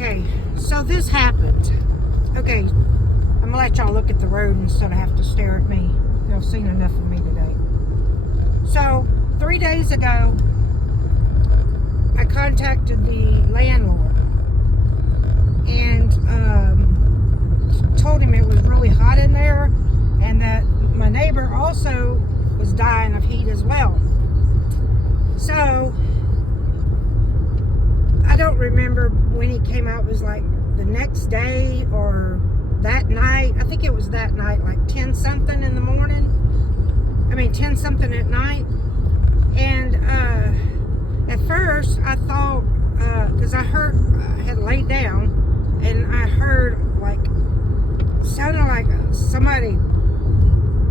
Okay, so this happened. Okay, I'm gonna let y'all look at the road instead of have to stare at me. Y'all seen enough of me today. So, 3 days ago, I contacted the landlord and told him it was really hot in there and that my neighbor also was dying of heat as well. So, I don't remember when he came out. It was like the next day or that night. I think it was that night, like 10 something in the morning. 10 something at night. And at first I thought, because I had laid down and I heard sounded like somebody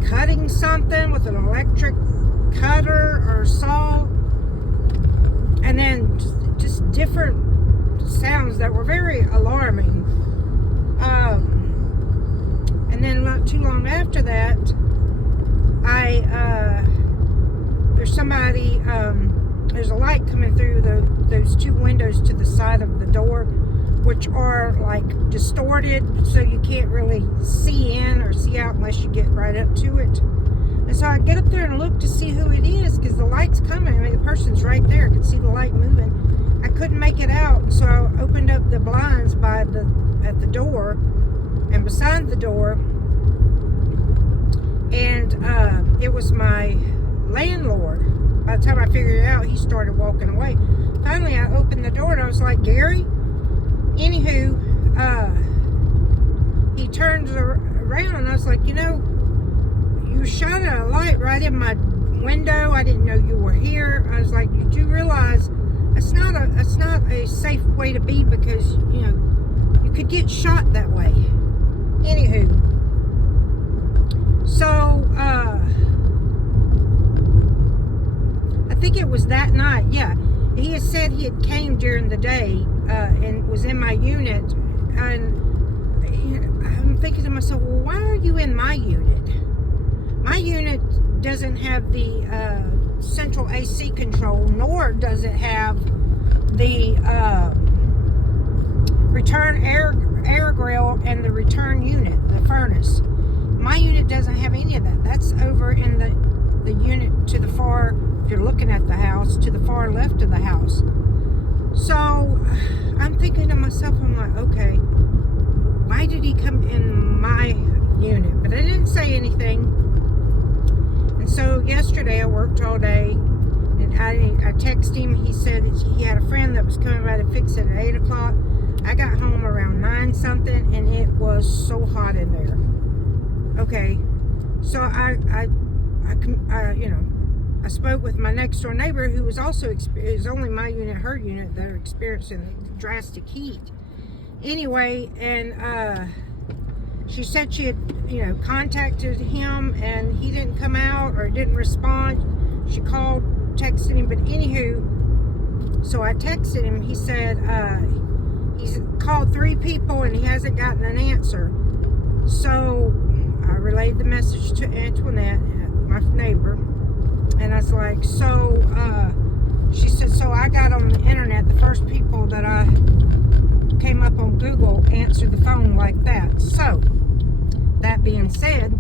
cutting something with an electric cutter or saw. And then just different sounds that were very alarming. And then not too long after that, there's somebody, there's a light coming through those two windows to the side of the door, which are like distorted, so you can't really see in or see out unless you get right up to it. And so I get up there and look to see who it is, because the light's coming. The person's right there. I could see the light moving. I couldn't make it out, so I opened up the blinds at the door and beside the door, and it was my landlord. By the time I figured it out, he started walking away. Finally, I opened the door and I was like, "Gary?" Anywho, he turns around and I was like, "You shot a light right in my window. I didn't know you were here." I was like, "Did you realize it's not a safe way to be, because you could get shot that way." Anywho, so I think it was that night. Yeah, he had said he had came during the day and was in my unit, and I'm thinking to myself, well, why are you in my unit? My unit doesn't have the central AC control, nor does it have the return air grill and the return unit, the furnace. My unit doesn't have any of that. That's over in the unit to the far, if you're looking at the house, to the far left of the house. So I'm thinking to myself, I'm like, okay, why did he come in my unit? But I didn't say anything. And so yesterday I worked all day, and I texted him. He said that he had a friend that was coming by to fix it at 8 o'clock. I got home around 9 something, and it was so hot in there. Okay, so I spoke with my next door neighbor, who was also, it's only my unit, her unit, that are experiencing drastic heat. Anyway, and she said she had, contacted him and he didn't come out or didn't respond. She called, texted him, but anywho, so I texted him. He said he's called 3 people and he hasn't gotten an answer. So I relayed the message to Antoinette, my neighbor, and I was like, so she said, so I got on the internet, the first people that I came up on Google answered the phone like that. So that being said,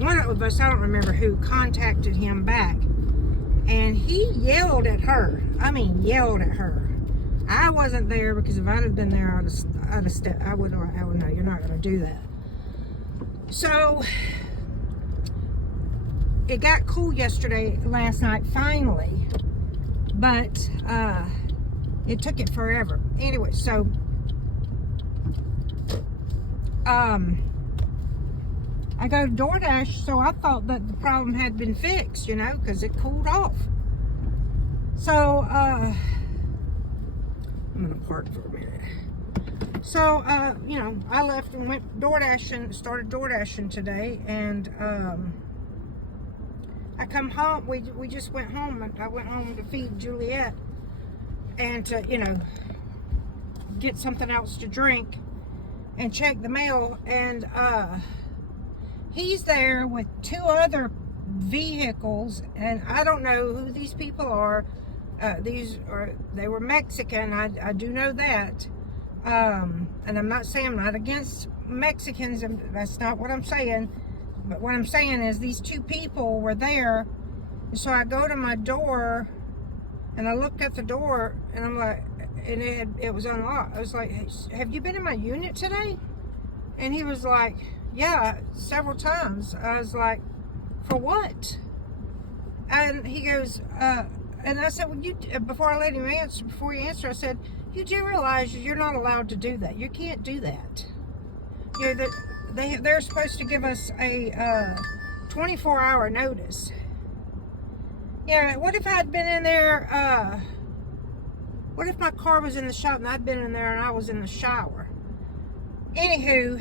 one of us, I don't remember who, contacted him back, and he yelled at her. Yelled at her. I wasn't there, because if I'd have been there, I'd have stepped. I would no, you're not going to do that. So it got cool last night, finally, but it took it forever. Anyway, so I go to DoorDash, so I thought that the problem had been fixed, because it cooled off. So I'm gonna park for a minute. So I left and went started DoorDashing today, and I come home. We just went home. I went home to feed Juliet and to get something else to drink and check the mail, and he's there with 2 other vehicles, and I don't know who these people are. they were Mexican. I do know that. And I'm not saying I'm not against Mexicans, and that's not what I'm saying. But what I'm saying is these two people were there. And so I go to my door, and I looked at the door, and I'm like, and it was unlocked. I was like, hey, have you been in my unit today? And he was like, yeah, several times. I was like, for what? And he goes, and I said, well, before I let him answer, before he answered, I said, you do realize you're not allowed to do that. You can't do that. You know, they're supposed to give us a 24-hour notice. Yeah, what if I'd been in there, what if my car was in the shop and I'd been in there and I was in the shower? Anywho,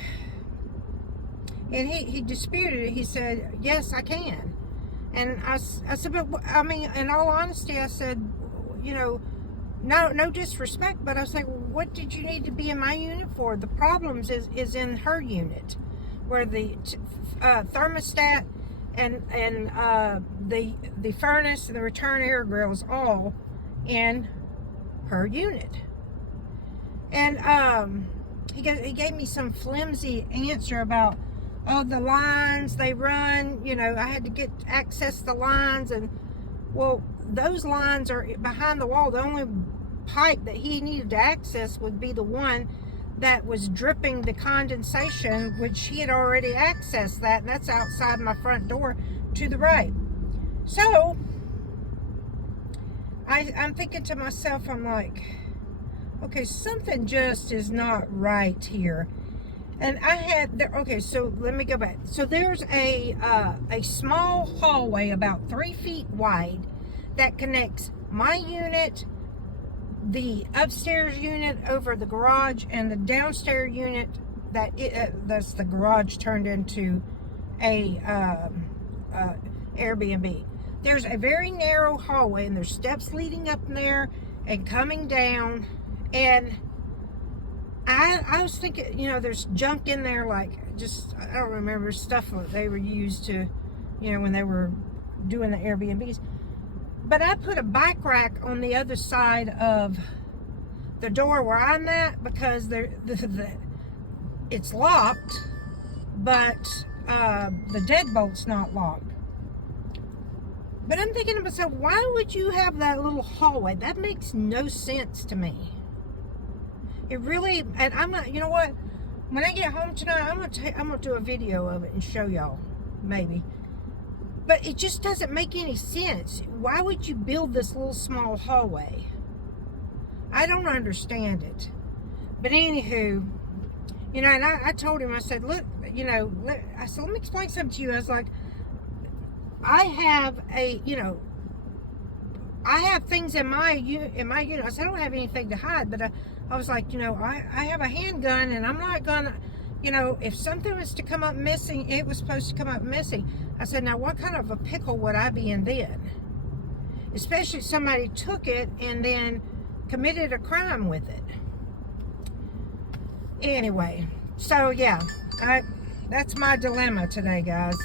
and he disputed it. He said, yes, I can. And I said, but I mean, in all honesty, I said, you know, no disrespect, but I was like, what did you need to be in my unit for? The problems is in her unit, where the thermostat and the furnace and the return air grill is all in her unit. And he gave me some flimsy answer about, oh, the lines they run, you know, I had to access the lines, and well, those lines are behind the wall. The only pipe that he needed to access would be the one that was dripping the condensation, which he had already accessed that, and that's outside my front door to the right. So I'm thinking to myself, I'm like, okay, something just is not right here. And I had, okay, so let me go back. So there's a small hallway about 3 feet wide that connects my unit, the upstairs unit over the garage, and the downstairs unit that's the garage turned into a Airbnb. There's a very narrow hallway, and there's steps leading up there and coming down, and I was thinking, you know, there's junk in there, like, just, I don't remember, stuff that they were used to, you know, when they were doing the Airbnbs. But I put a bike rack on the other side of the door where I'm at, because it's locked, but the deadbolt's not locked. But I'm thinking to myself, why would you have that little hallway? That makes no sense to me. It really, and I'm not, you know what? When I get home tonight, I'm gonna do a video of it and show y'all, maybe. But it just doesn't make any sense. Why would you build this little small hallway? I don't understand it. But anywho, you know, and I told him, I said, look, you know, I said, let me explain something to you. I was like, I have things in my unit. I said, I don't have anything to hide, but I was like, you know, I have a handgun, and I'm not gonna, you know, if something was to come up missing, it was supposed to come up missing. I said, now what kind of a pickle would I be in then? Especially if somebody took it and then committed a crime with it. Anyway, so yeah, that's my dilemma today, guys.